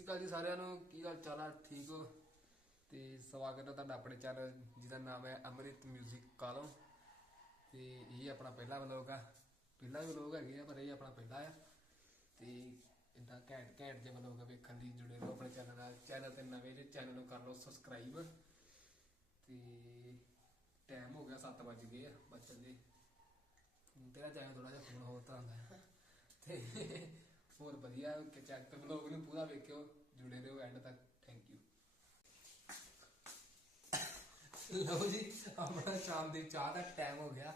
ਸ਼੍ਰੀ ਅਕਾਲ ਜੀ ਸਾਰਿਆਂ ਨੂੰ। ਕੀ ਹਾਲ ਚਾਲ ਆ? ਠੀਕ ਹੋ? ਤੇ ਸਵਾਗਤ ਹੈ ਤੁਹਾਡਾ ਆਪਣੇ ਚੈਨਲ, ਜਿਹਦਾ ਨਾਮ ਹੈ ਅਮਰਿਤ 뮤직 ਕਾਲਮ। ਤੇ ਇਹ ਆਪਣਾ ਪਹਿਲਾ ਵਲੋਗ ਆ। ਪਹਿਲਾ ਵਲੋਗ ਹੈਗੇ ਆ, ਪਰ ਇਹ ਆਪਣਾ ਪਹਿਲਾ ਆ। ਤੇ ਇਦਾਂ ਘੈਂਟ ਘੈਂਟ ਜੇ ਵਲੋਗ ਵੇਖਣ ਲਈ ਜੁੜੇ ਰਹੋ ਆਪਣੇ ਚੈਨਲ ਨਾਲ। ਚੈਨਲ ਤੇ ਨਵੇਂ ਜੇ ਚੈਨਲ ਨੂੰ ਕਰ ਲਓ ਸਬਸਕ੍ਰਾਈਬ ਤੇ ਟਾਈਮ ਹੋ ਗਿਆ 7 ਵਜ ਗਏ ਆ ਬੱਚਨ ਦੇ ਤੇਰਾ ਚਾਹੇ ਥੋੜਾ ਜਿਹਾ ਫੋਨ ਹੋਰ ਤਰ੍ਹਾਂ ਦਾ ਤੇ ਹੋਰ ਵਧੀਆ ਕਿ ਚੈੱਕ ਤੇ ਵਲੋਗ ਨੂੰ ਪੂਰਾ ਵੇਖਿਓ, ਜੁੜੇ ਰਹੋ ਐਂਡ ਤੱਕ ਥੈਂਕ ਯੂ ਲਓ ਜੀ, ਆਪਣਾ ਸ਼ਾਮ ਦੇ ਚਾਹ ਦਾ ਟਾਈਮ ਹੋ ਗਿਆ।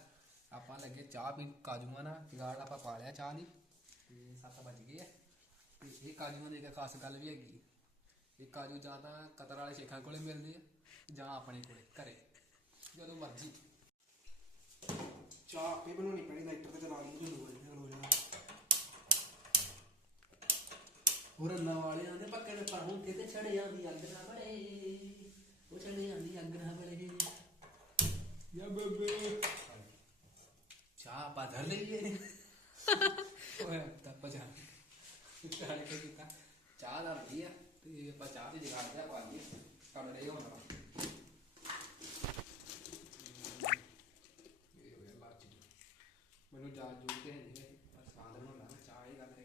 ਆਪਾਂ ਲੱਗੇ ਚਾਹ ਪੀਣ, ਕਾਜੂਆਂ ਨਾਲ ਜਗਾੜ ਆਪਾਂ ਪਾ ਲਿਆ ਚਾਹ ਦੀ, ਤੇ 7 ਵੱਜ ਗਏ ਆ। ਤੇ ਇਹ ਕਾਜੂਆਂ ਦੀ ਇੱਕ ਖਾਸ ਗੱਲ ਵੀ ਹੈਗੀ, ਇਹ ਕਾਜੂ ਜਾਂ ਤਾਂ ਕਤਰ ਵਾਲੇ ਸ਼ੇਖਾਂ ਕੋਲੇ ਮਿਲਦੇ ਆ, ਜਾਂ ਆਪਣੇ ਕੋਲੇ, ਘਰੇ, ਜਦੋਂ ਮਰਜ਼ੀ। ਚਾਹ ਆਪੇ ਬਣਾਉਣੀ ਪੈਣੀ ਲਾਈਟਰ ਤੇ ਚਲਾ ਲਈ ਤੁਹਾਨੂੰ ਹੋਰ ਅੱਲਾ ਦੇ ਪੱਕੇ ਪਰ ਹੁਣ ਕਿਤੇ ਛੜ ਜਾਂਦੀ ਅੱਗ ਨਾ ਬੜੇ। ਉਹ ਛੜ ਜਾਂਦੀ ਅੱਗ ਨਾ ਬੜੇ। ਯਾ ਬੇਬੇ। ਚਾਹ ਪਾ ਧਰ ਲਈਏ। ਓਏ, ਤਾਂ ਪਜਾ ਕਿਤਾ ਕੇ ਕੀਤਾ ਚਾਹ ਦਾ ਵਧੀਆ ਤੇ ਆਪਾਂ ਚਾਹ ਦੀ ਜਗਾੜ ਤੇ ਪਾ ਲਈਏ। ਕਰ ਰਹੇ ਮੈਨੂੰ ਜਾ ਜੂ ਕੇ ਨਹੀਂ ਹੈ ਪਰ ਸਾਧ ਬਣਾਉਣਾ ਨਾ ਚਾਹ ਹੀ ਗੱਲ ਹੈ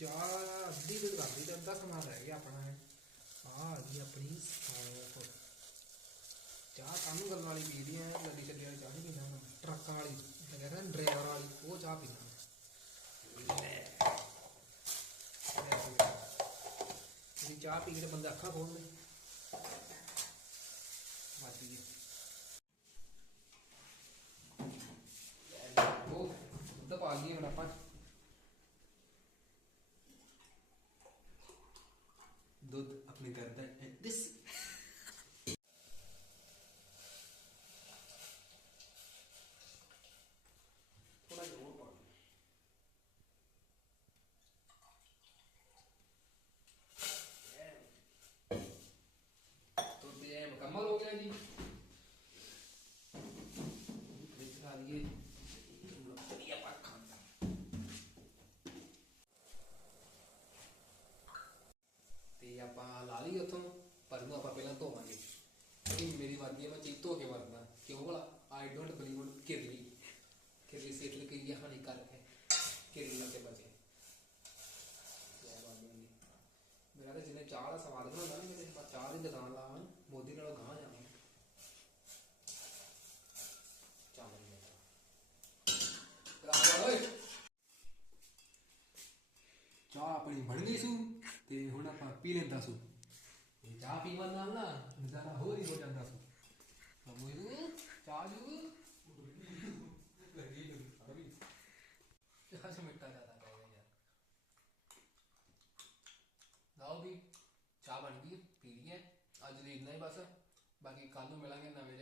ਲਓ ਚਾਹ ਅੱਧੀ ਕੁ ਕਰਦੀ ਤੇ ਅੱਧਾ ਸਮਾਨ ਰਹਿ ਗਿਆ ਆਪਣਾ ਆ ਆ ਗਈ ਆਪਣੀ ਸੌਂਫ ਚਾਹ ਕਾਨੂੰ ਕਰਨ ਵਾਲੀ ਪੀਦੀ ਆ ਗੱਡੀ ਚੱਲੀ ਵਾਲੀ ਚਾਹ ਨਹੀਂ ਪੀਂਦਾ ਮੈਂ। ਟਰੱਕਾਂ ਵਾਲੀ, ਮੈਂ ਕਹਿੰਦਾ ਡਰਾਈਵਰ ਵਾਲੀ, ਉਹ ਚਾਹ ਪੀਂਦਾ ਮੈਂ। ਚਾਹ ਪੀ ਕੇ ਬੰਦਾ ਅੱਖਾਂ ਖੋਲ ਲੈ ਵਾਦੀ ਉਹ, ਦੁੱਧ ਪਾ ਗਈ ਹੁਣ ਆਪਾਂ। ਦੁੱਧ ਆਪਣੇ ਘਰ ਦਾ ਦਿਸ ਲਾ ਲਈ ਉੱਥੋਂ ਪਰ ਨੂੰ ਆਪਾਂ ਪਹਿਲਾਂ ਧੋਵਾਂਗੇ। ਇਹ ਮੇਰੀ ਵਾਦੀ ਹੈ ਮੈਂ ਚੀਜ਼ ਧੋ ਕੇ ਵਰਤਦਾ ਕਿਉਂ ਭਲਾ? ਆਈ ਡੋਂਟ ਬਲੀਵ ਇਨ ਕਿਰਲੀ। ਕਿਰਲੀ ਸਿਹਤ ਲਈ ਕੀ ਹਾਨੀਕਾਰਕ ਹੈ। ਕਿਰਲੀ ਲੱਗੇ ਬਚੇ। ਮੇਰਾ ਤਾਂ ਜਿਹਨੇ ਚਾਹ ਦਾ ਸਵਾਦ ਬਣਾਉਂਦਾ ਨਾ ਮੇਰੇ ਆਪਾਂ ਚਾਹ ਦੀ ਦੁਕਾਨ ਲਾਵਾਂ ਮੋਦੀ ਨਾਲੋਂ ਗਾਂ ਜਾਵਾਂ ਚਾਹ ਨਹੀਂ ਮੇਰਾ ਓਏ। ਚਾਹ ਆਪਣੀ ਬਣ ਗਈ ਸੂ, ਤੇ ਹੁਣ ਆਪਾਂ ਪੀ ਲੈਂਦਾ ਸੂ। ਇਹ ਚਾਹ ਪੀਵਣ ਨਾਲ ਨਾ ਨਜ਼ਾਰਾ ਹੋਰ ਹੀ ਹੋ ਜਾਂਦਾ ਸੂ ਸਮਝ ਚਾਹ ਜੂ ਲੱਗੀ ਨੂੰ ਅਭੀ ਚਾਹ ਸੇ ਮਿੱਟਾ ਜ਼ਿਆਦਾ ਪੈ ਗਿਆ ਯਾਰ ਲਓ ਵੀ ਚਾਹ ਬਣ ਗਈ ਪੀ ਲਈਏ ਅੱਜ ਲਈ ਇੰਨਾ ਹੀ ਬਸ ਬਾਕੀ ਕੱਲ ਨੂੰ ਮਿਲਾਂਗੇ ਨਵੇਂ